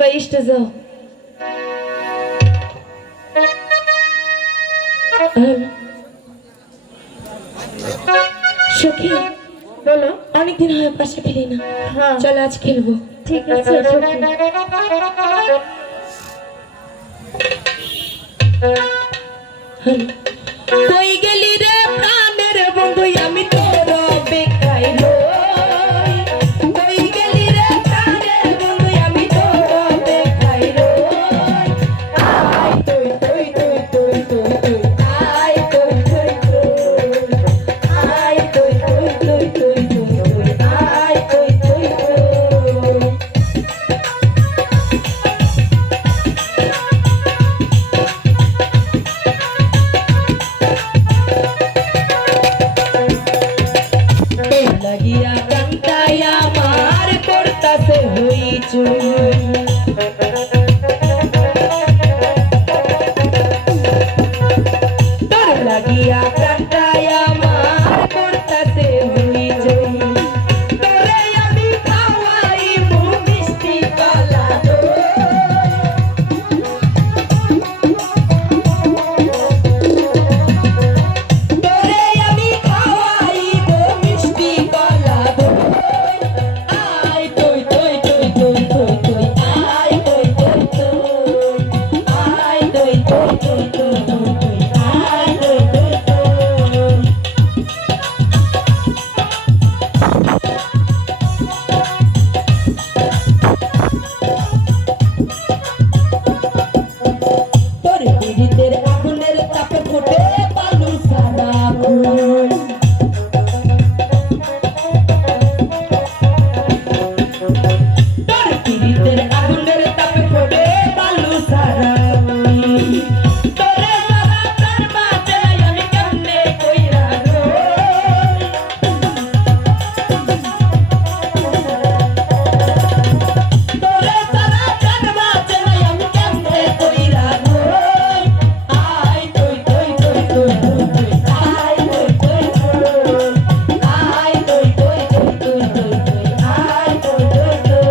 Paíste যাও সখী বলো। অনেকদিন হয় পাশে ফিরি না। হ্যাঁ চল আজ খেলবো। ঠিক আছে সখী। কই গেলি রে প্রাণের বন্ধু আমি তোর বেকাই রই। কই গেলি রে প্রাণের বন্ধু আমি তোর বেকাই রই। আয় তুই তুই তুই তুই তুই তুই আয় তুই তুই তুই আয় তুই তুই তুই তুই তুই আয় তুই তুই তুই লাগিয়া কান্তাই আমার করতাছে হইচই। তোর লাগিয়া কান্তাই আমার করতাছে হইচই। তোরে আমি খাওয়াইবো মিষ্টি কলা দই। তোরে আমি খাওয়াইবো মিষ্টি কলা দই। আয় তুই তুই তুই তুই তুই তুই আয় তুই তুই তুই আয় তুই তুই তুই তুই তুই তুই আয় তুই তুই তুই। তোর পিড়িতের আগুনের তাপে ফুটে বালু সারা ফুল। তোর পিড়িতের আগুনের তাপে ফুটে বালু সারা ফুল। তোরে সারা তার মাঝে আমি কেমনে কইরা রই। তোরে সারা তার মাঝে আমি কেমনে কইরা রই। আয় তুই তুই তুই তুই তুই তুই আয় তুই তুই তুই আয় তুই তুই তুই তুই তুই তুই আয় তুই তুই তুই।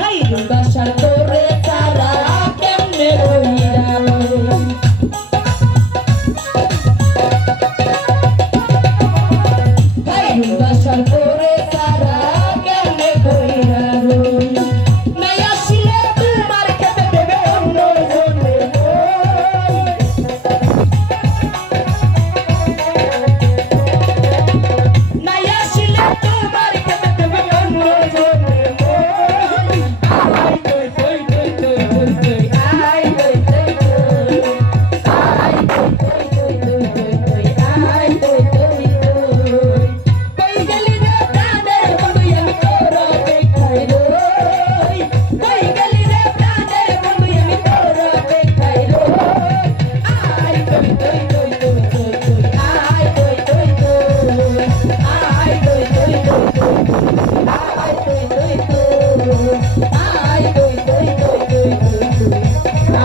হাই রে বাসা তোরে সারা কেমনে রইরা রই। হাই রে বাসা তোরে সারা কেমনে কইরা রই। নাই আসিলে তোমার খেতে দেবে অন্য জনে বই। নাই আসিলে তোমার খেতে দেবে অন্য জনে বই। আয় তুই তুই তুই তুই তুই তুই আয় তুই তুই তুই আয় তুই তুই তুই তুই তুই তুই আয় তুই তুই তুই। কই গেলি রে প্রাণের বন্ধু আমি তোর বেকাই রই। কই গেলি রে প্রাণের বন্ধু আমি তোর বেকাই রই। আয় তুই তুই তুই তুই তুই তুই আয় তুই তুই তুই আয় তুই তুই তুই তুই আয় তুই তুই তুই আয় তুই তুই তুই তুই তুই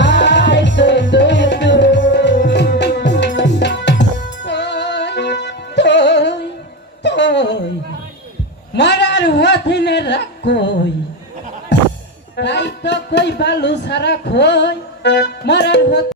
আয় তুই তুই তুই। মারার হথিনে রাখই তাই তো কই বালু সারা খই। মারার হথ